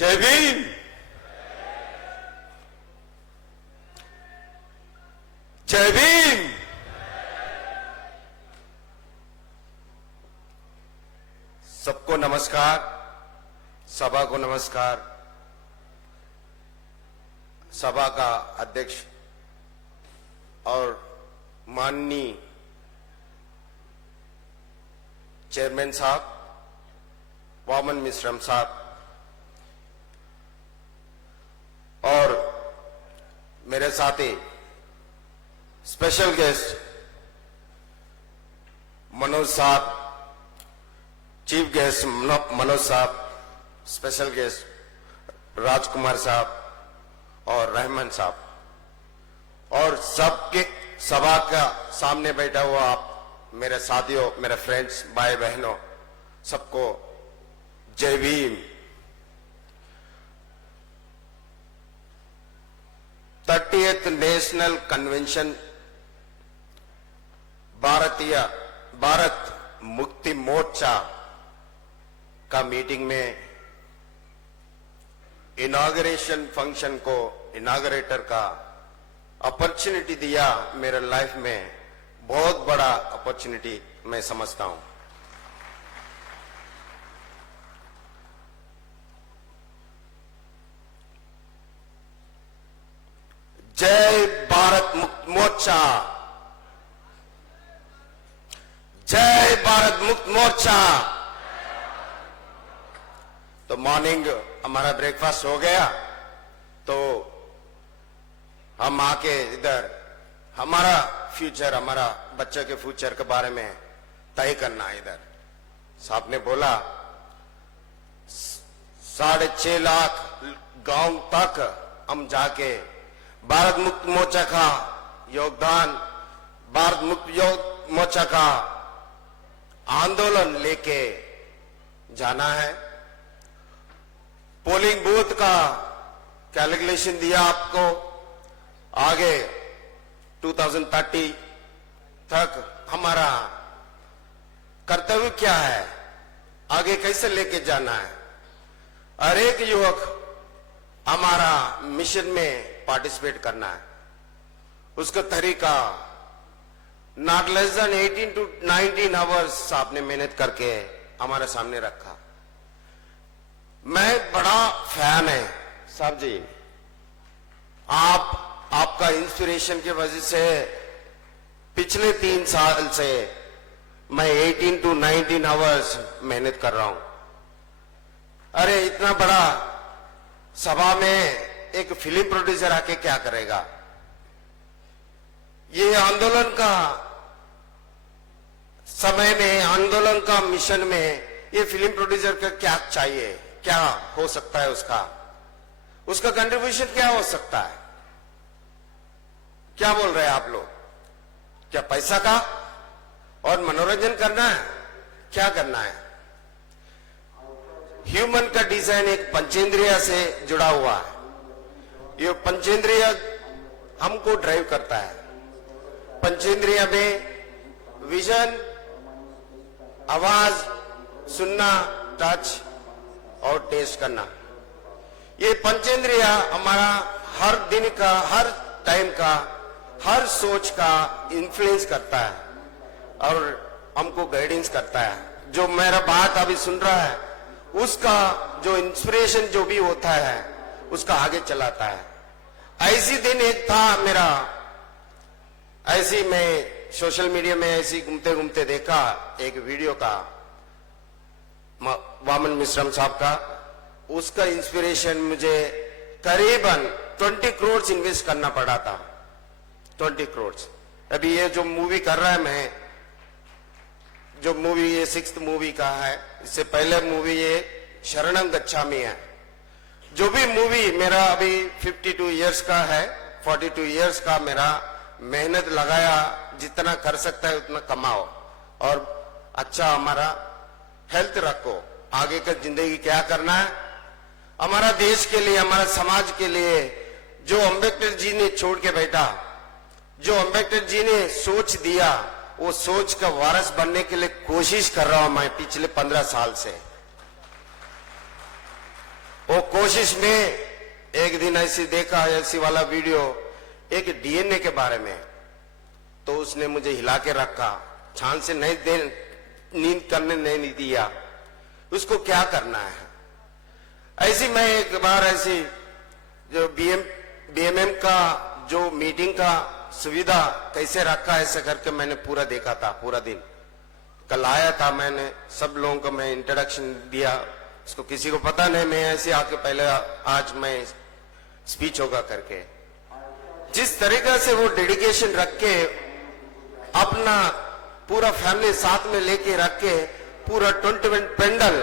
जय भीम। जय भीम। सबको नमस्कार, सभा को नमस्कार। सभा का अध्यक्ष और माननीय चेयरमैन साहब वामन मिश्रम साहब और मेरे साथी स्पेशल गेस्ट मनोज साहब, चीफ गेस्ट मनोज साहब, स्पेशल गेस्ट राजकुमार साहब और रहमान साहब और सबके सभा का सामने बैठा हुआ आप मेरे साथियों, मेरे फ्रेंड्स, भाई बहनों, सबको जय Bhim. 30th national convention Bharat Mukti Morcha का मीटिंग में इनॉग्रेशन फंक्शन को इनॉग्रेटर का अपॉर्चुनिटी दिया। मेरे लाइफ में बहुत बड़ा अपॉर्चुनिटी मैं समझता हूं। जय भारत मुक्त मोर्चा, जय भारत मुक्त मोर्चा। तो मॉर्निंग हमारा ब्रेकफास्ट हो गया, तो हम आके इधर हमारा फ्यूचर, हमारा बच्चे के फ्यूचर के बारे में तय करना है। इधर साहब ने बोला 6.5 लाख गांव तक हम जाके भारत मुक्त मोर्चा का योगदान, भारत मुक्त मोर्चा का आंदोलन लेके जाना है। पोलिंग बूथ का कैलकुलेशन दिया आपको। आगे 2030 तक हमारा कर्तव्य क्या है, आगे कैसे लेके जाना है। हर एक युवक हमारा मिशन में पार्टिसिपेट करना है। उसका तरीका not less than 18 to 19 hours आपने मेहनत करके हमारे सामने रखा। मैं बड़ा फैन है साहब जी, आपका इंस्पिरेशन की वजह से पिछले 3 साल से मैं 18 to 19 आवर्स मेहनत कर रहा हूं। अरे इतना बड़ा सभा में एक फिल्म प्रोड्यूसर आके क्या करेगा। ये आंदोलन का समय में, आंदोलन का मिशन में ये फिल्म प्रोड्यूसर का क्या चाहिए, क्या हो सकता है, उसका कंट्रीब्यूशन क्या हो सकता है। क्या बोल रहे हैं आप लोग? क्या पैसा का और मनोरंजन करना है, क्या करना है? ह्यूमन का डिजाइन एक पंचेंद्रिय से जुड़ा हुआ है। ये पंचेंद्रिय हमको ड्राइव करता है। पंचेंद्रिय में विजन, आवाज, सुनना, टच और टेस्ट करना, ये पंचेंद्रिय हमारा हर दिन का, हर टाइम का, हर सोच का इन्फ्लुएंस करता है और हमको गाइडेंस करता है। जो मेरा बात अभी सुन रहा है उसका जो इंस्पिरेशन जो भी होता है उसका आगे चलाता है। ऐसी दिन एक था मेरा, ऐसी मैं सोशल मीडिया में ऐसी घूमते घूमते देखा एक वीडियो का वामन मिश्रम साहब का। उसका इंस्पिरेशन मुझे करीबन 20 करोड़ इन्वेस्ट करना पड़ा था। 20 करोड़। अभी ये जो मूवी कर रहा है, मैं जो मूवी ये 6th मूवी का है, इससे पहले मूवी ये शरणं गच्छामि है। जो भी मूवी मेरा अभी 52 इयर्स का है, 42 इयर्स का मेरा मेहनत लगाया, जितना कर सकता है उतना कमाओ और अच्छा हमारा हेल्थ रखो। आगे का जिंदगी क्या करना है, हमारा देश के लिए, हमारा समाज के लिए जो अंबेडकर जी ने छोड़ के बैठा, जो अंबेडकर जी ने सोच दिया, वो सोच का वारिस बनने के लिए कोशिश कर रहा हूं मैं पिछले 15 साल से। वो कोशिश में एक दिन ऐसी देखा, ऐसी वाला वीडियो एक डीएनए के बारे में, तो उसने मुझे हिला के रखा, छान से नहीं दे, नींद करने नहीं दिया, उसको क्या करना है। ऐसी मैं एक बार ऐसी जो बीएमएम का जो मीटिंग का सुविधा कैसे रखा ऐसे करके मैंने पूरा देखा था, पूरा दिन। कल आया था, मैंने सब लोगों को मैं इंट्रोडक्शन दिया, उसको किसी को पता नहीं, मैं ऐसे आके पहले आज मैं स्पीच होगा करके। जिस तरीका से वो डेडिकेशन रख के अपना पूरा फैमिली साथ में लेके रख के पूरा 21 पेंडल,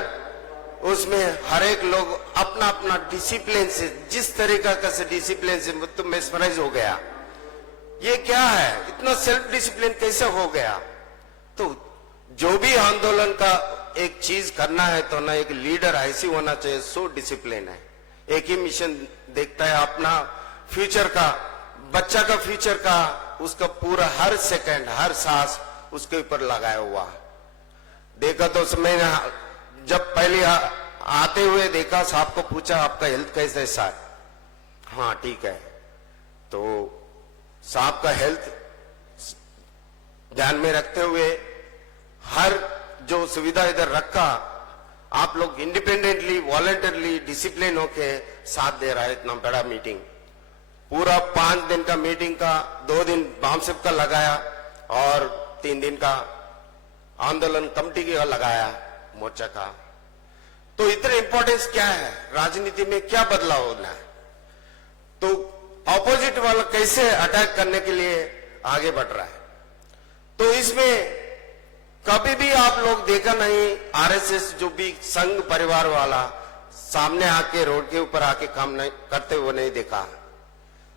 उसमें हर एक लोग अपना अपना डिसिप्लिन से, जिस तरीका का से डिसिप्लिन से तो मेस्मराइज हो गया। ये क्या है, इतना सेल्फ डिसिप्लिन कैसे हो गया। तो जो भी आंदोलन का एक चीज करना है तो ना एक लीडर ऐसी होना चाहिए, सो डिसिप्लिन है, एक ही मिशन देखता है, अपना फ्यूचर का, बच्चा का फ्यूचर का, उसका पूरा हर सेकंड हर सांस उसके ऊपर लगाया हुआ। देखा तो मैं जब पहले आते हुए देखा, साहब को पूछा आपका हेल्थ कैसा है सर, हाँ ठीक है। तो साहब का हेल्थ ध्यान में रखते हुए हर जो सुविधा इधर रखा, आप लोग इंडिपेंडेंटली वॉलंटरली डिसिप्लिन होके साथ दे रहा है। इतना बड़ा मीटिंग, पूरा 5 दिन का मीटिंग का 2 दिन बामसेप का लगाया और 3 दिन का आंदोलन कमेटी का लगाया, मोर्चा का। तो इतना इंपॉर्टेंस क्या है, राजनीति में क्या बदलाव होना है, तो ऑपोजिट वाला कैसे अटैक करने के लिए आगे बढ़ रहा है। तो इसमें कभी भी आप लोग देखा नहीं, आरएसएस जो भी संघ परिवार वाला सामने आके रोड के ऊपर आके काम नहीं करते हुए नहीं देखा।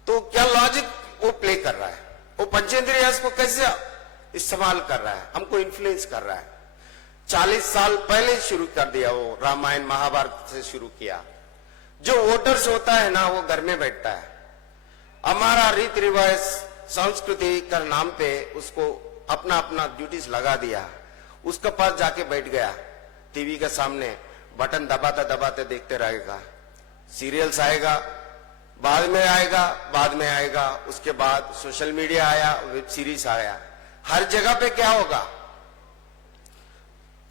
तो क्या लॉजिक वो प्ले कर रहा है, वो पंचेंद्रिय को कैसे इस्तेमाल कर रहा है, हमको इन्फ्लुएंस कर रहा है। 40 साल पहले शुरू कर दिया, वो रामायण महाभारत से शुरू किया। जो वोटर्स होता है ना, वो घर में बैठता है, हमारा रीति रिवाज संस्कृति का नाम पे उसको अपना अपना ड्यूटीज लगा दिया, उसके पास जाके बैठ गया, टीवी के सामने बटन दबाते दबाते देखते रहेगा। सीरियल्स आएगा, बाद में आएगा, उसके बाद सोशल मीडिया आया, वेब सीरीज आया, हर जगह पे क्या होगा,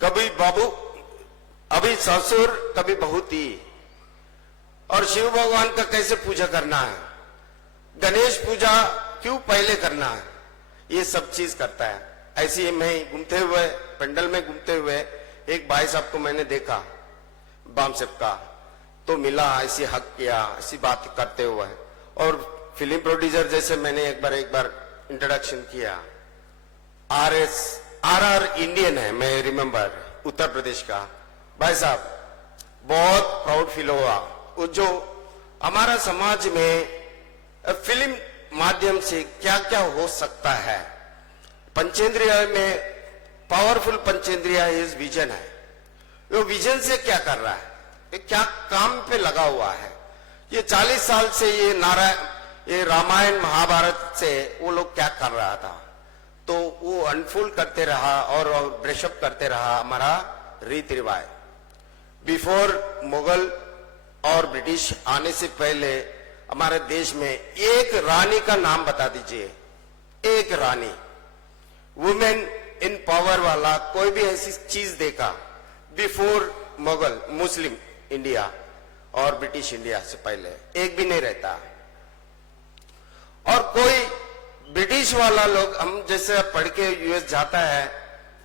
कभी बाबू, अभी ससुर, कभी बहुती। और शिव भगवान का कैसे पूजा करना है, गणेश पूजा क्यों पहले करना है, ये सब चीज करता है। ऐसे ही मैं घूमते हुए पंडल में घूमते हुए एक भाई साहब को मैंने देखा बामसेप का, तो मिला, ऐसी हक किया, ऐसी बात करते हुए। और फिल्म प्रोड्यूसर जैसे मैंने एक बार इंट्रोडक्शन किया। आरआर इंडियन है, मैं रिमेम्बर, उत्तर प्रदेश का भाई साहब, बहुत प्राउड फील हुआ। वो जो हमारा समाज में फिल्म माध्यम से क्या क्या हो सकता है, पंचेंद्रिय में पावरफुल पंचेंद्रिय इस विजन है, वो विजन से क्या कर रहा है, ये क्या काम पे लगा हुआ है। ये 40 साल से ये रामायण महाभारत से वो लोग क्या कर रहा था, तो वो अनफोल्ड करते रहा और ब्रशअप करते रहा हमारा रीति रिवाज। बिफोर मुगल और ब्रिटिश आने से पहले हमारे देश में एक रानी का नाम बता दीजिए, एक रानी, वुमेन इन पावर वाला कोई भी ऐसी चीज देखा बिफोर मुगल, मुस्लिम इंडिया और ब्रिटिश इंडिया से पहले, एक भी नहीं रहता। और कोई ब्रिटिश वाला लोग, हम जैसे पढ़ के यूएस जाता है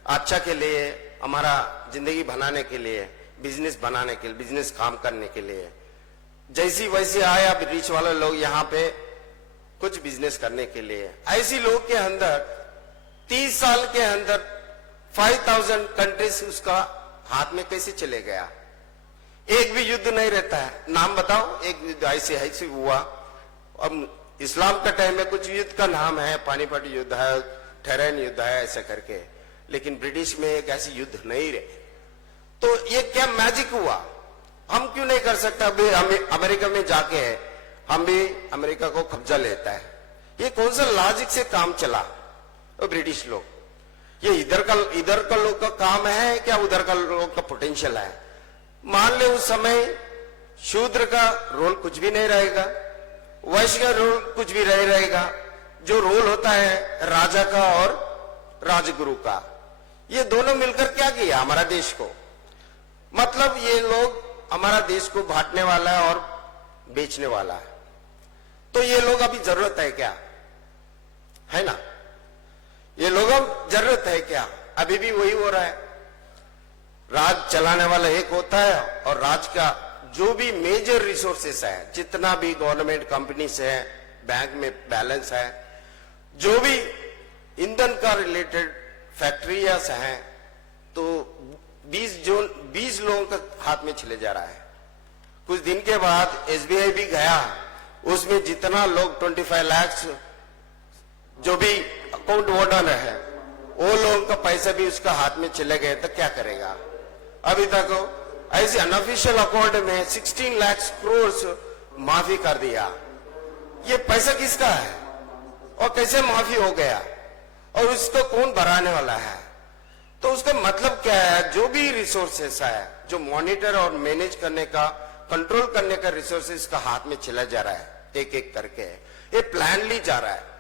अच्छा के लिए, हमारा जिंदगी बनाने के लिए, बिजनेस बनाने के लिए, बिजनेस काम करने के लिए, जैसी वैसी आया ब्रिटिश वाले लोग यहाँ पे कुछ बिजनेस करने के लिए। ऐसी लोग के अंदर 30 साल के अंदर 5000 कंट्रीज उसका हाथ में कैसे चले गया, एक भी युद्ध नहीं रहता है। नाम बताओ, एक युद्ध ऐसे हुआ। अब इस्लाम का टाइम में कुछ युद्ध का नाम है, पानीपत युद्ध है, ठहरन युद्ध है, ऐसे करके, लेकिन ब्रिटिश में एक ऐसी युद्ध नहीं रहे। तो ये क्या मैजिक हुआ, हम क्यों नहीं कर सकते। अभी अमेरिका में जाके हम भी अमेरिका को कब्जा लेता है, ये कौन सा लॉजिक से काम चला। तो ब्रिटिश लोग, ये इधर का लोग का काम है क्या, उधर का लोग का पोटेंशियल है। मान ले उस समय शूद्र का रोल कुछ भी नहीं रहेगा, वैश्य का रोल कुछ भी नहीं रहेगा। जो रोल होता है राजा का और राजगुरु का, ये दोनों मिलकर क्या किया हमारा देश को। मतलब ये लोग हमारा देश को बांटने वाला है और बेचने वाला है। तो ये लोग अभी जरूरत है क्या, है ना? ये लोग अब जरूरत है क्या? अभी भी वही हो रहा है। राज चलाने वाला एक होता है और राज का जो भी मेजर रिसोर्सेस है, जितना भी गवर्नमेंट कंपनीज है, बैंक में बैलेंस है, जो भी ईंधन का रिलेटेड फैक्ट्रियां हैं, तो 20 लोगों का हाथ में चले जा रहा है। कुछ दिन के बाद एसबीआई भी गया, उसमें जितना लोग 25 लाख जो भी अकाउंट होल्डर है, वो लोगों का पैसा भी उसका हाथ में चले गए, तो क्या करेगा? अभी तक ऐसे अनऑफिशियल अकाउंट में 16 लाख करोड़ माफी कर दिया। ये पैसा किसका है और कैसे माफी हो गया और उसको कौन भराने वाला है? तो उसका मतलब क्या है? जो भी रिसोर्सेस है, जो मॉनिटर और मैनेज करने का, कंट्रोल करने का रिसोर्सेस का हाथ में चला जा रहा है, एक एक करके ये प्लानली जा रहा है।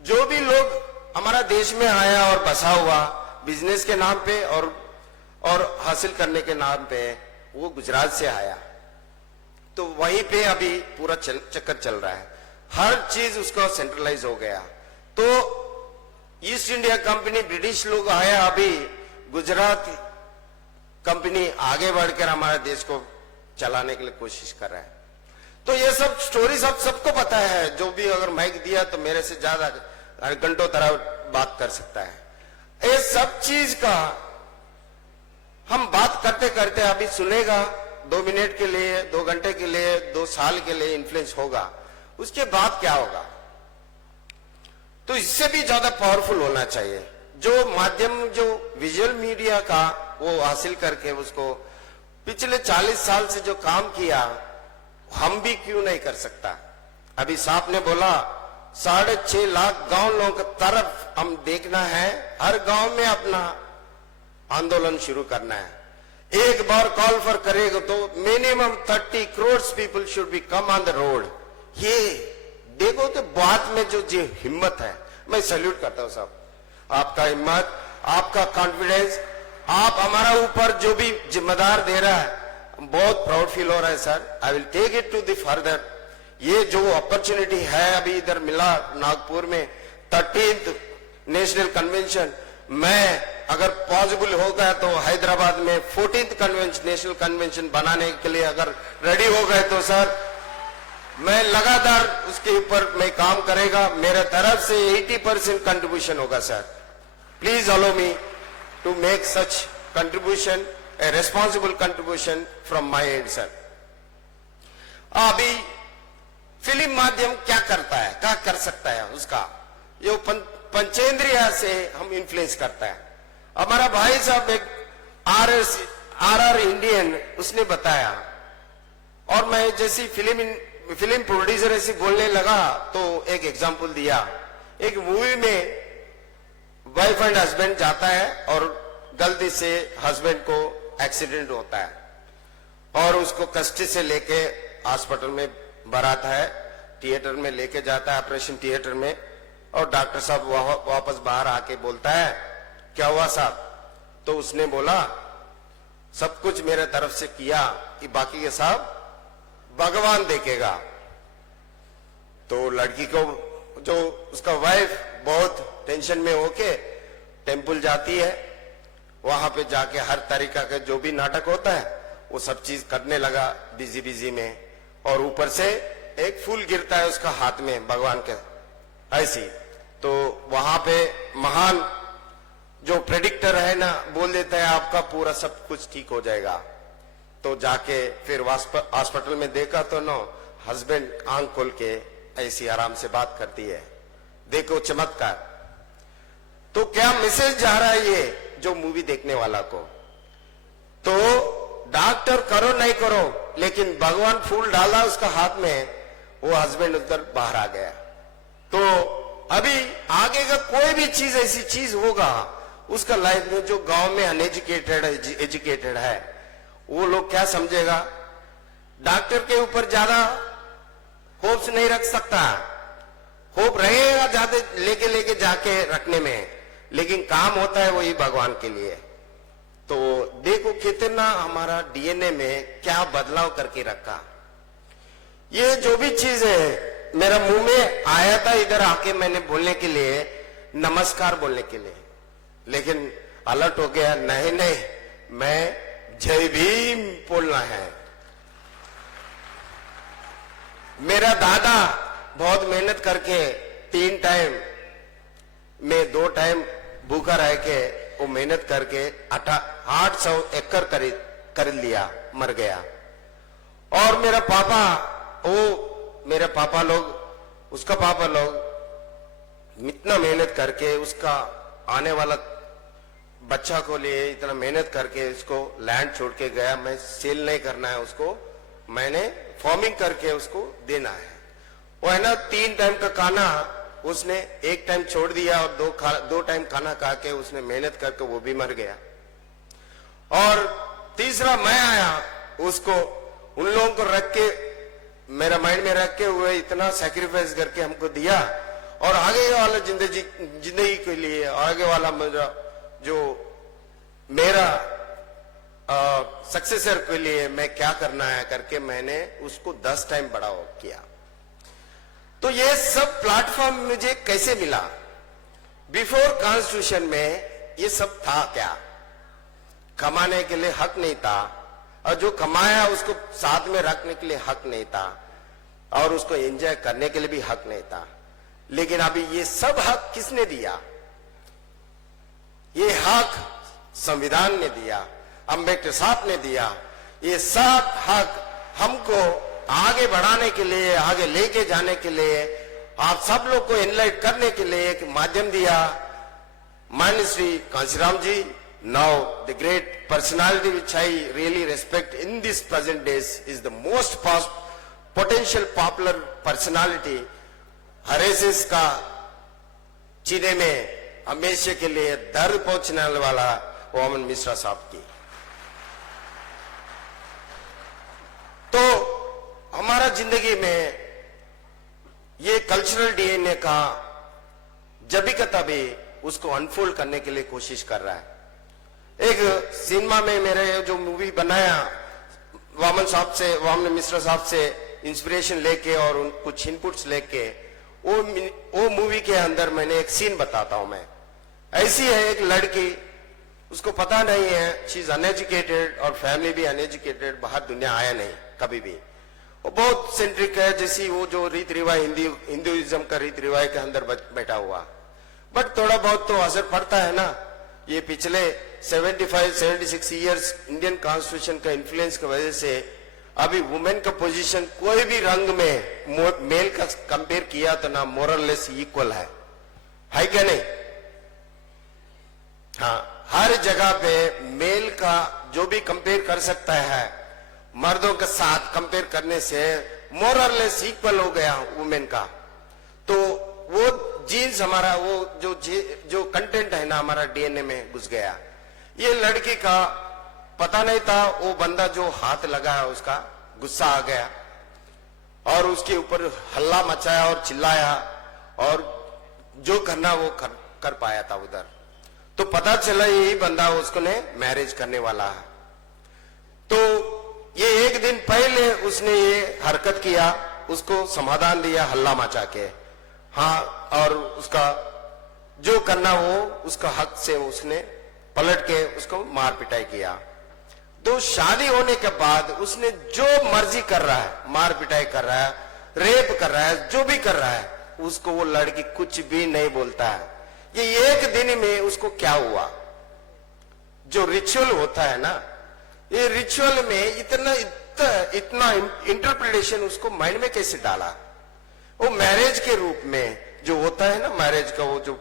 जो भी लोग हमारा देश में आया और बसा हुआ बिजनेस के नाम पे और हासिल करने के नाम पे, वो गुजरात से आया, तो वहीं पे अभी पूरा चक्कर चल रहा है। हर चीज उसका सेंट्रलाइज हो गया। तो ईस्ट इंडिया कंपनी, ब्रिटिश लोग आया, अभी गुजरात कंपनी आगे बढ़कर हमारे देश को चलाने के लिए कोशिश कर रहा है। तो ये सब स्टोरी सबको पता है। जो भी अगर माइक दिया तो मेरे से ज्यादा घंटों तरह बात कर सकता है। ये सब चीज का हम बात करते करते अभी सुनेगा 2 मिनट के लिए, 2 घंटे के लिए, 2 साल के लिए इन्फ्लुएंस होगा, उसके बाद क्या होगा? तो इससे भी ज्यादा पावरफुल होना चाहिए। जो माध्यम, जो विजुअल मीडिया का, वो हासिल करके उसको पिछले 40 साल से जो काम किया, हम भी क्यों नहीं कर सकता? अभी साहब ने बोला 6.5 लाख गांव लोगों की तरफ हम देखना है, हर गांव में अपना आंदोलन शुरू करना है। एक बार कॉल फॉर करेगा तो minimum 30 crore people should be come on the road. ये देखो तो बात में जो हिम्मत है, मैं सैल्यूट करता हूं साहब। आपका हिम्मत, आपका कॉन्फिडेंस, आप हमारा ऊपर जो भी जिम्मेदार दे रहा है, बहुत प्राउड फील हो रहा है sir. I will take it to the further. ये जो अपॉर्चुनिटी है अभी इधर मिला नागपुर में 13th नेशनल कन्वेंशन, मैं अगर पॉसिबल होगा तो हैदराबाद में 14th नेशनल कन्वेंशन बनाने के लिए अगर रेडी हो गए तो सर मैं लगातार उसके ऊपर मैं काम करेगा। मेरे तरफ से 80% कंट्रीब्यूशन होगा sir. Please allow me to make such contribution, a responsible contribution from my end sir. अभी फिल्म माध्यम क्या करता है, क्या कर सकता है उसका, ये पंचेंद्रिया से हम इन्फ्लुएंस करता है। हमारा भाई साहब एक आर इंडियन, उसने बताया, और मैं जैसी फिल्म प्रोड्यूसर ऐसी बोलने लगा तो एक एग्जांपल दिया। एक मूवी में वाइफ एंड हस्बैंड जाता है और गलती से हस्बैंड को एक्सीडेंट होता है और उसको कष्ट से लेके हॉस्पिटल में भराता है, थिएटर में लेके जाता है, ऑपरेशन थिएटर में, और डॉक्टर साहब वापस बाहर आके बोलता है क्या हुआ साहब? तो उसने बोला सब कुछ मेरे तरफ से किया, कि बाकी के साहब भगवान देखेगा। तो लड़की को, जो उसका वाइफ, बहुत टेंशन में होके टेम्पल जाती है, वहां पे जाके हर तरीका का जो भी नाटक होता है वो सब चीज करने लगा बिजी में, और ऊपर से एक फूल गिरता है उसका हाथ में भगवान के ऐसी। तो वहां पे महान जो प्रेडिक्टर है ना, बोल देता है आपका पूरा सब कुछ ठीक हो जाएगा। तो जाके फिर हॉस्पिटल में देखा तो नो, हस्बैंड आंख खोल के ऐसी आराम से बात करती है। देखो चमत्कार। तो क्या मैसेज जा रहा है ये जो मूवी देखने वाला को? तो डॉक्टर करो नहीं करो, लेकिन भगवान फूल डाला उसका हाथ में, वो हस्बैंड उधर बाहर आ गया। तो अभी आगे का कोई भी चीज ऐसी चीज होगा उसका लाइफ में, जो गांव में अनएजुकेटेड एजुकेटेड है, वो लोग क्या समझेगा डॉक्टर के ऊपर ज्यादा होप्स नहीं रख सकता। होप रहेगा ज्यादा लेके जाके रखने में, लेकिन काम होता है वही भगवान के लिए। तो देखो कितना हमारा डीएनए में क्या बदलाव करके रखा। ये जो भी चीज है मेरा मुंह में आया था इधर आके मैंने बोलने के लिए, नमस्कार बोलने के लिए, लेकिन अलर्ट हो गया, नहीं नहीं मैं जय भीम बोलना है। मेरा दादा बहुत मेहनत करके 3 टाइम में 2 टाइम भूखा रह के वो मेहनत करके 800 एकड़ कर लिया, मर गया। और मेरा पापा, वो मेरे पापा लोग, उसका पापा लोग इतना मेहनत करके उसका आने वाला बच्चा को लिए इतना मेहनत करके उसको लैंड छोड़ के गया। मैं सेल नहीं करना है उसको, मैंने फार्मिंग करके उसको देना है। वो है ना 3 टाइम का खाना उसने 1 टाइम छोड़ दिया और 2 टाइम खाना खा के उसने मेहनत करके वो भी मर गया। और तीसरा मैं आया, उसको उन लोगों को रख के मेरा माइंड में रख के हुए इतना सैक्रिफाइस करके हमको दिया। और आगे वाला जिंदगी के लिए आगे वाला मेरा सक्सेसर के लिए मैं क्या करना है करके मैंने उसको 10 टाइम बड़ा किया। तो ये सब प्लेटफॉर्म मुझे कैसे मिला? बिफोर कॉन्स्टिट्यूशन में ये सब था क्या? कमाने के लिए हक नहीं था, और जो कमाया उसको साथ में रखने के लिए हक नहीं था, और उसको एंजॉय करने के लिए भी हक नहीं था। लेकिन अभी ये सब हक किसने दिया? ये हक संविधान ने दिया, अंबेडकर साहब ने दिया। ये सब हक हमको आगे बढ़ाने के लिए, आगे लेके जाने के लिए, आप सब लोग को एनलाइट करने के लिए एक माध्यम दिया। माननीय श्री कांशीराम जी, now the great personality which I really respect in this present days is the most potential popular personality, RSS का चीने में हमेशा के लिए दर्द पहुंचने वाला वामन मिश्रा साहब की। तो हमारा जिंदगी में ये कल्चरल डीएनए का जब भी कभी भी उसको अनफोल्ड करने के लिए कोशिश कर रहा है। एक सिनेमा में मेरे जो मूवी बनाया वामन मिश्रा साहब से इंस्पिरेशन लेके और कुछ इनपुट्स लेके, वो मूवी के अंदर मैंने एक सीन बताता हूं मैं। ऐसी है एक लड़की, उसको पता नहीं है, शी इज अनएजुकेटेड और फैमिली भी अनएजुकेटेड, बाहर दुनिया आया नहीं कभी भी। वो बहुत सेंट्रिक है, जैसी वो जो रीत रिवाज हिंदुइज्म का रीत रिवाज के अंदर बैठा हुआ। बट थोड़ा बहुत तो असर पड़ता है ना। ये पिछले 75-76 इयर्स इंडियन कॉन्स्टिट्यूशन का इन्फ्लुएंस की वजह से अभी वुमेन का पोजीशन कोई भी रंग में मेल का कंपेयर किया तो ना मोरलेस इक्वल है क्या नहीं? हाँ, हर जगह पे मेल का जो भी कंपेयर कर सकता है मर्दों के साथ कंपेयर करने से मोरलेस इक्वल हो गया वुमेन का। तो वो जीन्स हमारा वो जो कंटेंट है ना हमारा डीएनए में घुस गया। ये लड़की का पता नहीं था, वो बंदा जो हाथ लगा है उसका गुस्सा आ गया और उसके ऊपर हल्ला मचाया और चिल्लाया और जो करना वो कर पाया था उधर। तो पता चला यही बंदा उसको ने मैरिज करने वाला है। तो ये एक दिन पहले उसने ये हरकत किया, उसको समाधान दिया हल्ला मचा के। हाँ, और उसका जो करना वो उसका हक से उसने पलट के उसको मार पिटाई किया। तो शादी होने के बाद उसने जो मर्जी कर रहा है, मार पिटाई कर रहा है, रेप कर रहा है, जो भी कर रहा है, उसको वो लड़की कुछ भी नहीं बोलता है। ये एक दिन में उसको क्या हुआ? जो रिचुअल होता है ना, ये रिचुअल में इतना इंटरप्रिटेशन उसको माइंड में कैसे डाला? वो मैरिज के रूप में जो होता है ना, मैरिज का वो जो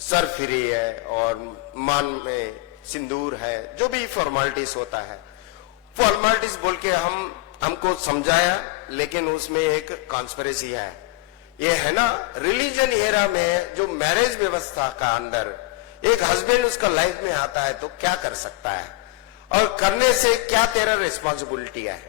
सर फिरी है और मान में सिंदूर है, जो भी फॉर्मेलिटीज होता है, फॉर्मेलिटीज बोल के हमको समझाया, लेकिन उसमें एक कॉन्स्पिरेसी है। ये है ना रिलीजन एरा में जो मैरिज व्यवस्था का अंदर एक हस्बैंड उसका लाइफ में आता है तो क्या कर सकता है और करने से क्या तेरा रिस्पॉन्सिबिलिटी है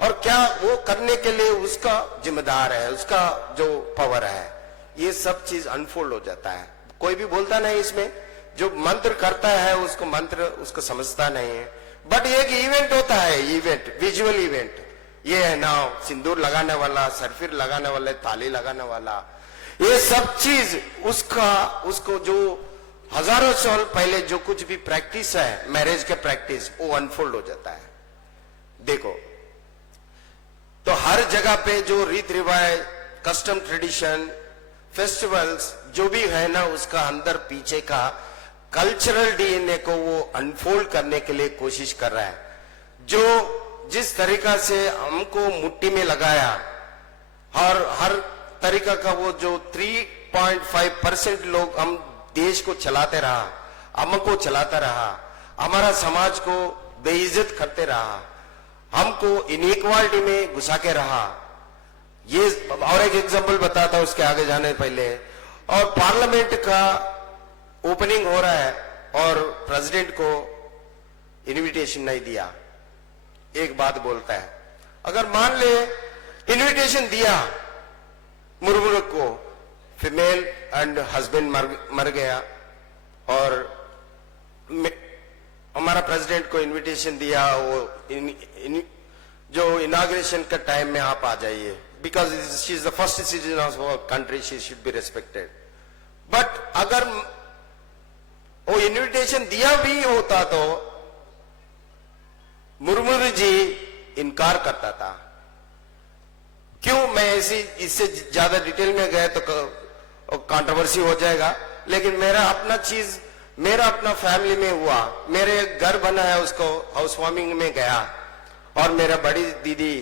और क्या वो करने के लिए उसका जिम्मेदार है, उसका जो पावर है, ये सब चीज अनफोल्ड हो जाता है। कोई भी बोलता नहीं इसमें, जो मंत्र करता है उसको मंत्र उसको समझता नहीं है। बट ये एक इवेंट होता है, इवेंट, विजुअल इवेंट, ये है ना सिंदूर लगाने वाला, सरफिर लगाने वाले, ताली लगाने वाला, ये सब चीज उसको जो हजारों साल पहले जो कुछ भी प्रैक्टिस है, मैरिज के प्रैक्टिस, वो अनफोल्ड हो जाता है। देखो तो हर जगह पे जो रीत रिवाज, कस्टम, ट्रेडिशन, फेस्टिवल्स जो भी है ना, उसका अंदर पीछे का कल्चरल डीएनए को वो अनफोल्ड करने के लिए कोशिश कर रहा है। जो जिस तरीका से हमको मुट्ठी में लगाया और हर तरीका का वो जो 3.5% लोग हम देश को चलाते रहा, हमको चलाता रहा, हमारा समाज को बेइज्जत करते रहा, हमको इनइक्वालिटी में घुसा के रहा। ये और एक एग्जांपल बताता हूं उसके आगे जाने पहले। और पार्लियामेंट का ओपनिंग हो रहा है और प्रेसिडेंट को इनविटेशन नहीं दिया। एक बात बोलता है, अगर मान ले इनविटेशन दिया मुर्मू को, फीमेल एंड हस्बैंड मर गया और हमारा प्रेसिडेंट को इनविटेशन दिया, वो जो इनॉग्रेशन का टाइम में आप आ जाइए, because she is the first citizen of our country, she should be respected. But अगर वो इनविटेशन दिया भी होता तो मुर्मू जी इनकार करता था। क्यों? मैं ऐसी इससे ज्यादा डिटेल में गए तो कंट्रोवर्सी हो जाएगा, लेकिन मेरा अपना चीज, मेरा अपना फैमिली में हुआ। मेरे घर बना है, उसको हाउस वार्मिंग में गया और मेरा बड़ी दीदी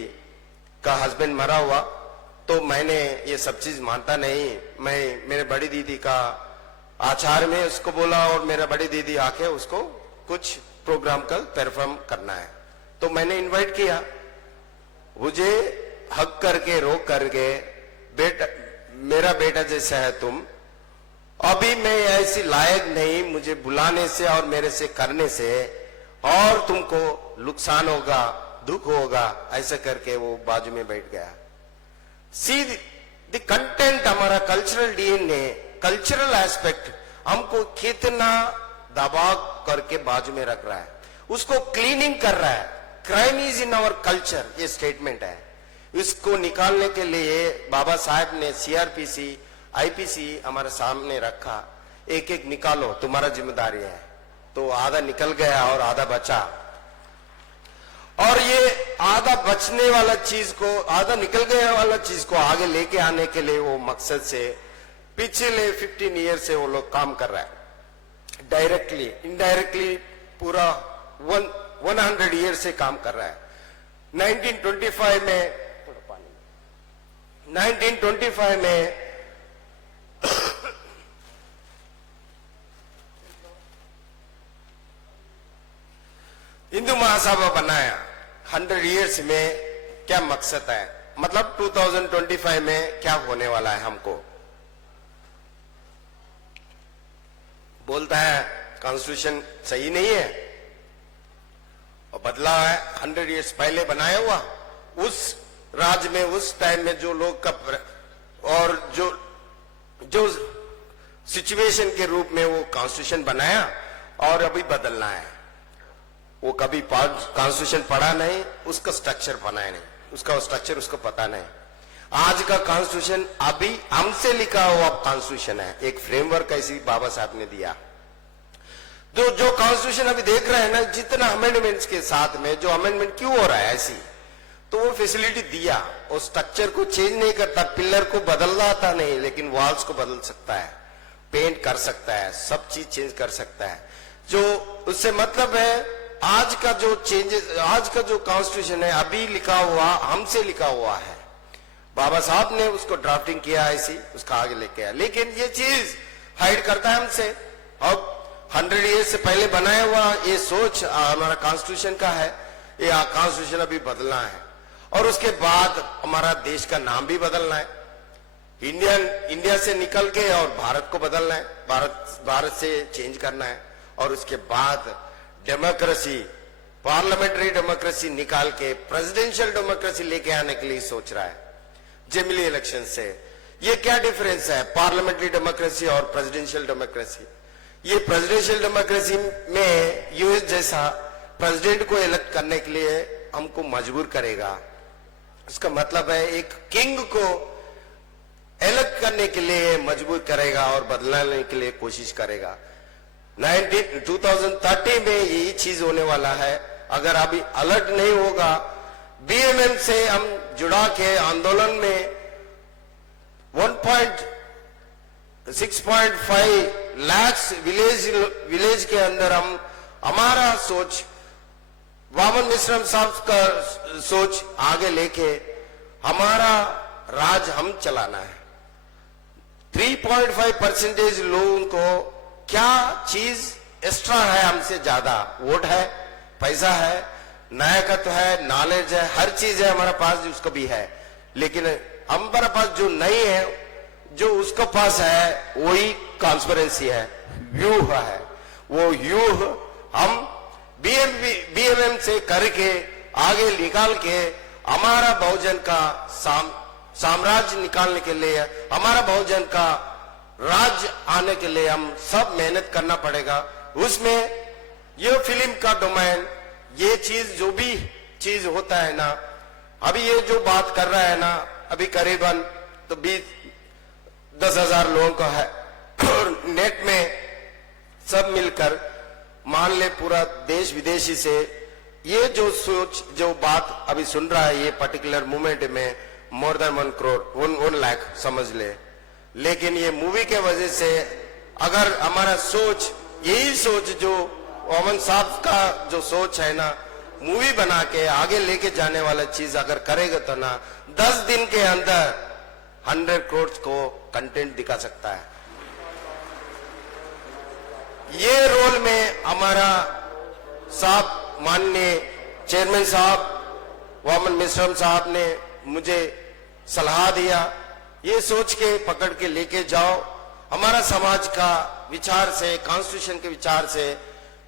का हस्बैंड मरा हुआ, तो मैंने ये सब चीज मानता नहीं। मैं मेरे बड़ी दीदी का आचार में उसको बोला और मेरा बड़ी दीदी आके उसको कुछ प्रोग्राम कल परफॉर्म करना है, तो मैंने इनवाइट किया। मुझे हक करके रोक करके, बेटा मेरा बेटा जैसा है तुम, अभी मैं ऐसी लायक नहीं, मुझे बुलाने से और मेरे से करने से और तुमको नुकसान होगा, दुख होगा, ऐसे करके वो बाजू में बैठ गया। सी द कंटेंट, हमारा कल्चरल डीएनए, कल्चरल एस्पेक्ट हमको कितना दबाव करके बाजू में रख रहा है, उसको क्लीनिंग कर रहा है। Crime is in our culture, ये स्टेटमेंट है। इसको निकालने के लिए बाबा साहब ने सीआरपीसी, आईपीसी हमारे सामने रखा, एक एक निकालो, तुम्हारा जिम्मेदारी है। तो आधा निकल गया और आधा बचा, और ये आधा बचने वाला चीज को, आधा निकल गया वाला चीज को आगे लेके आने के लिए वो मकसद से पिछले 15 ईयर से वो लोग काम कर रहा है। डायरेक्टली इनडायरेक्टली पूरा 100 ईयर से काम कर रहा है। 1925 में हिंदू महासभा बनाया। 100 ईयर्स में क्या मकसद है, मतलब 2025 में क्या होने वाला है हमको बोलता है कॉन्स्टिट्यूशन सही नहीं है और बदला है। 100 ईयर्स पहले बनाया हुआ, उस राज्य में उस टाइम में जो लोग का और जो सिचुएशन के रूप में वो कॉन्स्टिट्यूशन बनाया और अभी बदलना है। वो कभी कॉन्स्टिट्यूशन पढ़ा नहीं, उसका स्ट्रक्चर बनाया नहीं, उसका स्ट्रक्चर उसको पता नहीं। आज का कॉन्स्टिट्यूशन अभी हमसे लिखा हुआ कॉन्स्टिट्यूशन है, एक फ्रेमवर्क ऐसी बाबा साहब ने दिया। जो कॉन्स्टिट्यूशन अभी देख रहे हैं ना, जितना अमेंडमेंट्स के साथ में जो अमेंडमेंट क्यों हो रहा है ऐसी, तो वो फैसिलिटी दिया, वो स्ट्रक्चर को चेंज नहीं करता, पिलर को बदलता नहीं, लेकिन वॉल्स को बदल सकता है, पेंट कर सकता है, सब चीज चेंज कर सकता है। जो उससे मतलब है आज का जो चेंजेस, आज का जो कॉन्स्टिट्यूशन है अभी लिखा हुआ, हमसे लिखा हुआ है। बाबा साहब ने उसको ड्राफ्टिंग किया ऐसी, उसका आगे लेके आया, लेकिन ये चीज हाइड करता है हमसे। अब 100 ईयर से पहले बनाया हुआ ये सोच हमारा कॉन्स्टिट्यूशन का है, ये कॉन्स्टिट्यूशन अभी बदलना है और उसके बाद हमारा देश का नाम भी बदलना है। इंडिया से निकल के और भारत को बदलना है, भारत से चेंज करना है और उसके बाद डेमोक्रेसी, पार्लियामेंट्री डेमोक्रेसी निकाल के प्रेसिडेंशियल डेमोक्रेसी लेके आने के लिए सोच रहा है जेमिली इलेक्शन से। ये क्या डिफरेंस है पार्लियामेंट्री डेमोक्रेसी और प्रेसिडेंशियल डेमोक्रेसी? ये प्रेसिडेंशियल डेमोक्रेसी में यूएस जैसा प्रेसिडेंट को इलेक्ट करने के लिए हमको मजबूर करेगा। इसका मतलब है एक किंग को इलेक्ट करने के लिए मजबूर करेगा और बदलाने के लिए कोशिश करेगा। 2030 में यही चीज होने वाला है। अगर अभी अलर्ट नहीं होगा, बीएमएम से हम जुड़ा के आंदोलन में 6.5 लाख विलेज के अंदर हम हमारा सोच, वामन मिश्रम साहब का सोच आगे लेके हमारा राज हम चलाना है। 3.5% लोगों को क्या चीज एक्स्ट्रा है, हमसे ज्यादा वोट है, पैसा है, नायकत्व है, नॉलेज है, हर चीज है हमारा पास, उसको भी है। लेकिन हमारे पास जो नहीं है, जो उसके पास है, वही ट्रांसपेरेंसी है, व्यूह है। वो व्यूह हम बीएमएम से करके आगे निकाल के हमारा बहुजन का साम्राज्य निकालने के लिए, हमारा बहुजन का राज आने के लिए हम सब मेहनत करना पड़ेगा। उसमें ये फिल्म का डोमेन, ये चीज जो भी चीज होता है ना, अभी ये जो बात कर रहा है ना, अभी करीबन तो 10,000 लोगों का है और नेट में सब मिलकर मान ले पूरा देश विदेशी से ये जो सोच, जो बात अभी सुन रहा है, ये पर्टिकुलर मूवमेंट में मोर देन 1 करोड़ 1 लाख समझ ले। लेकिन ये मूवी के वजह से अगर हमारा सोच, यही सोच जो ओमन साहब का जो सोच है ना, मूवी बना के आगे लेके जाने वाला चीज अगर करेगा तो ना 10 दिन के अंदर 100 करोड़ को कंटेंट दिखा सकता है। ये रोल में हमारा साहब, माननीय चेयरमैन साहब वामन मिश्रम साहब ने मुझे सलाह दिया, ये सोच के पकड़ के लेके जाओ, हमारा समाज का विचार से, कॉन्स्टिट्यूशन के विचार से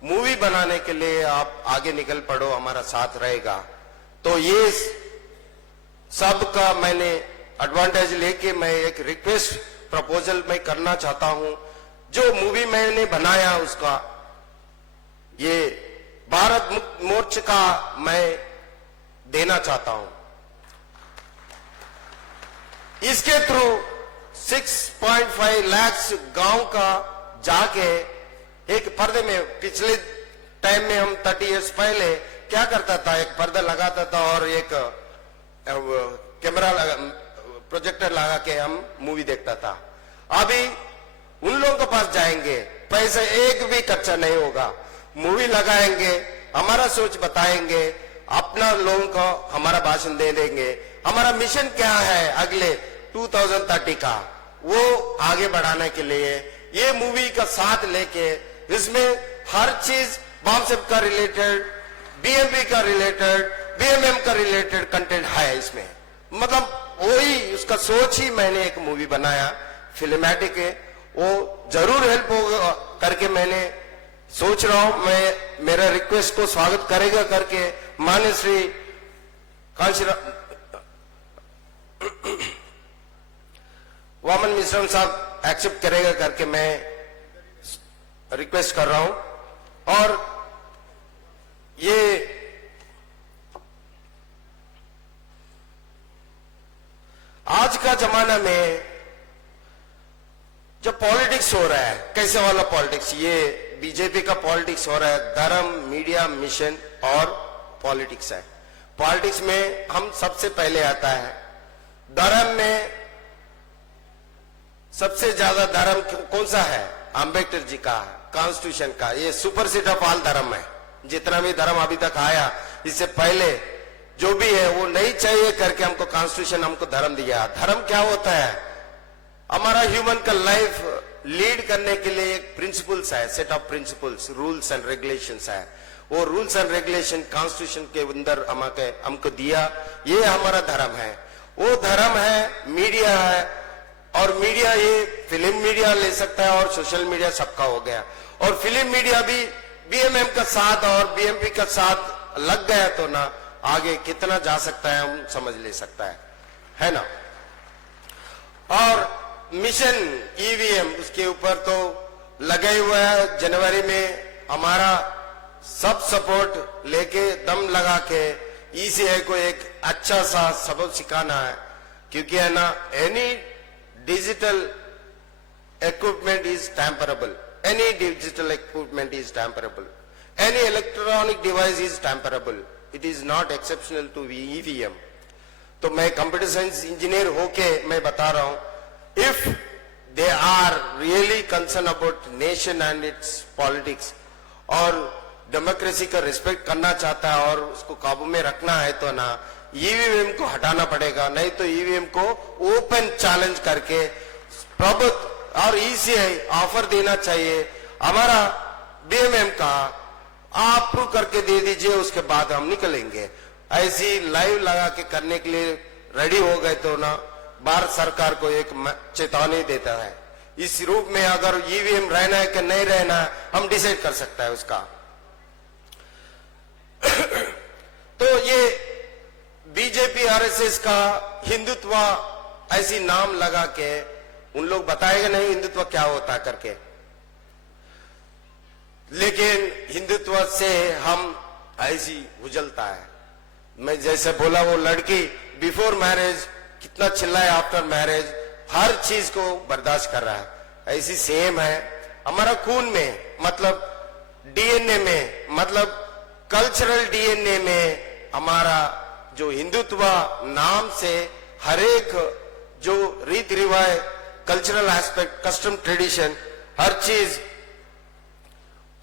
मूवी बनाने के लिए आप आगे निकल पड़ो, हमारा साथ रहेगा। तो ये सब का मैंने एडवांटेज लेके मैं एक रिक्वेस्ट प्रपोजल मैं करना चाहता हूं। जो मूवी मैंने बनाया उसका ये भारत मुक्त मोर्चा का मैं देना चाहता हूं। इसके थ्रू 6.5 लाख गांव का जाके एक पर्दे में, पिछले टाइम में हम 30 इयर्स पहले क्या करता था, एक पर्दा लगाता था और एक कैमरा प्रोजेक्टर लगा के हम मूवी देखता था। अभी उन लोगों के पास जाएंगे, पैसे एक भी खर्चा नहीं होगा, मूवी लगाएंगे, हमारा सोच बताएंगे, अपना लोगों को हमारा भाषण दे देंगे, हमारा मिशन क्या है अगले 2030 का, वो आगे बढ़ाने के लिए ये मूवी का साथ लेके इसमें हर चीज बामसेप का रिलेटेड, बीएमपी का रिलेटेड, बीएमएम का रिलेटेड कंटेंट है इसमें। मतलब वही उसका सोच ही मैंने एक मूवी बनाया, फिल्मेटिक है, वो जरूर हेल्प होगा करके मैंने सोच रहा हूं। मैं मेरा रिक्वेस्ट को स्वागत करेगा करके माननीय श्री वामन मिश्रम साहब एक्सेप्ट करेगा करके मैं रिक्वेस्ट कर रहा हूं। और ये आज का जमाना में जो पॉलिटिक्स हो रहा है, कैसे वाला पॉलिटिक्स, ये बीजेपी का पॉलिटिक्स हो रहा है, धर्म, मीडिया, मिशन और पॉलिटिक्स है। पॉलिटिक्स में हम सबसे पहले आता है धर्म में। सबसे ज्यादा धर्म कौन सा है? अंबेडकर जी का, कॉन्स्टिट्यूशन का। ये सुपर सीट ऑफ ऑल धर्म है। जितना भी धर्म अभी तक आया, इससे पहले जो भी है वो नहीं चाहिए करके हमको कॉन्स्टिट्यूशन हमको धर्म दिया। धर्म क्या होता है? हमारा ह्यूमन का लाइफ लीड करने के लिए एक प्रिंसिपल्स है, set of principles, rules and regulations है। वो रूल्स एंड रेगुलेशन कॉन्स्टिट्यूशन के अंदर हमको दिया, ये हमारा धर्म है। वो धर्म है, मीडिया है, और मीडिया ये फिल्म मीडिया ले सकता है और सोशल मीडिया सबका हो गया। और फिल्म मीडिया भी बीएमएम का साथ और बीएमपी का साथ लग गया तो ना आगे कितना जा सकता है हम समझ ले सकता है ना। और मिशन ईवीएम उसके ऊपर तो लगे हुआ है। जनवरी में हमारा सब सपोर्ट लेके दम लगा के ईसीआई को एक अच्छा सा सबक सिखाना है, क्योंकि है ना any digital equipment is temperable. Any digital equipment is temperable. Any electronic device is temperable. It is not exceptional to EVM. तो मैं कंप्यूटर साइंस इंजीनियर होके मैं बता रहा हूं, if they are really concerned about nation and its politics और democracy का respect करना चाहता है और उसको काबू में रखना है तो ना ईवीएम को हटाना पड़ेगा, नहीं तो ईवीएम को ओपन चैलेंज करके प्रबुद्ध और ईसीआई ऑफर देना चाहिए। हमारा बीएमएम का आप अप्रूव करके दे दीजिए, उसके बाद हम निकलेंगे। ऐसी लाइव लगा के करने के लिए रेडी हो गए तो ना भारत सरकार को एक चेतावनी देता है। इस रूप में अगर ईवीएम रहना है कि नहीं रहना है हम डिसाइड कर सकता है उसका। तो ये बीजेपी आरएसएस का हिंदुत्व ऐसी नाम लगा के उन लोग बताएगा नहीं हिंदुत्व क्या होता करके, लेकिन हिंदुत्व से हम ऐसी उजलता है। मैं जैसे बोला वो लड़की बिफोर मैरिज कितना चिल्लाए, आफ्टर मैरिज हर चीज को बर्दाश्त कर रहा है, ऐसी सेम है हमारा खून में, मतलब डीएनए में, मतलब कल्चरल डीएनए में हमारा जो हिंदुत्व नाम से हर एक जो रीति रिवाज, कल्चरल एस्पेक्ट, कस्टम, ट्रेडिशन, हर चीज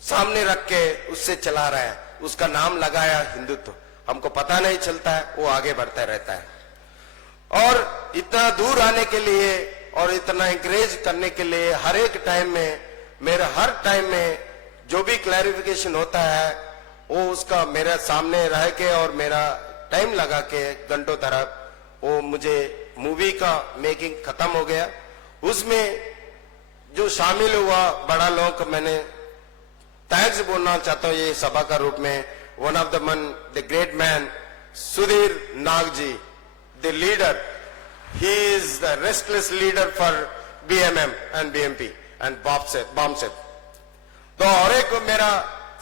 सामने रख के उससे चला रहा है, उसका नाम लगाया हिंदुत्व। हमको पता नहीं चलता है, वो आगे बढ़ता रहता है। और इतना दूर आने के लिए और इतना इंकरेज करने के लिए हर एक टाइम में, मेरे हर टाइम में जो भी क्लैरिफिकेशन होता है वो उसका मेरे सामने रह के और मेरा टाइम लगा के घंटों तरफ, वो मुझे मूवी का मेकिंग खत्म हो गया, उसमें जो शामिल हुआ बड़ा लोगों को मैंने थैंक्स बोलना चाहता हूं ये सभा का रूप में। One of the great man Sudhir Nag ji, the leader, he is the restless leader for BMM and BMP and बॉम्बसेट। तो और एक मेरा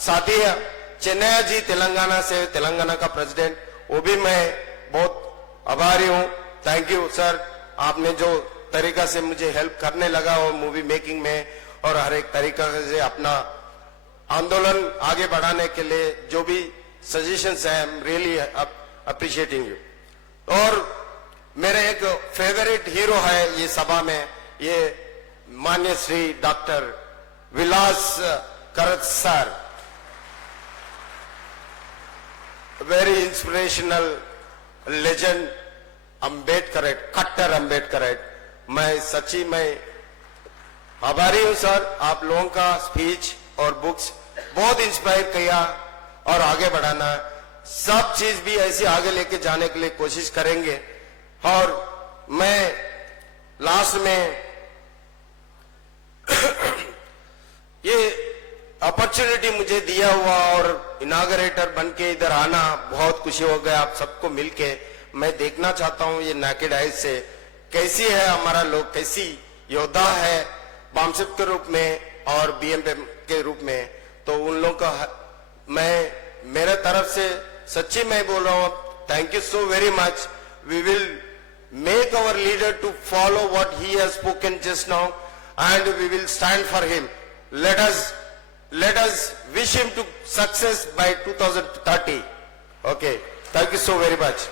साथी है चेन्नैया जी, तेलंगाना से, तेलंगाना का प्रेसिडेंट, वो भी मैं बहुत आभारी हूं। थैंक यू सर, आपने जो तरीका से मुझे हेल्प करने लगा वो मूवी मेकिंग में और हर एक तरीका से अपना आंदोलन आगे बढ़ाने के लिए जो भी सजेशंस हैं, I am really appreciating you. और मेरे एक फेवरेट हीरो है ये सभा में, ये माननीय श्री डॉक्टर विलास करत सर, वेरी इंस्पिरेशनल लेजेंड, अम्बेडकरेट, कट्टर अम्बेडकरेट। मैं सच्ची मैं आभारी हूं सर, आप लोगों का स्पीच और बुक्स बहुत इंस्पायर किया और आगे बढ़ाना, सब चीज भी ऐसे आगे लेके जाने के लिए कोशिश करेंगे। और मैं लास्ट में ये अपॉर्चुनिटी मुझे दिया हुआ और इनागरेटर बन के इधर आना बहुत खुशी हो गया आप सबको मिलके। मैं देखना चाहता हूं ये नेकेड आइज से कैसी है हमारा लोग, कैसी योद्धा है बॉम्बसेट के रूप में और बीएमएम के रूप में। तो उन लोगों का मैं मेरे तरफ से सच्ची मैं बोल रहा हूं, thank you so very much. We will make our leader to follow what he has spoken just now and we will stand for him. let us wish him to success by 2030. Okay, thank you so very much.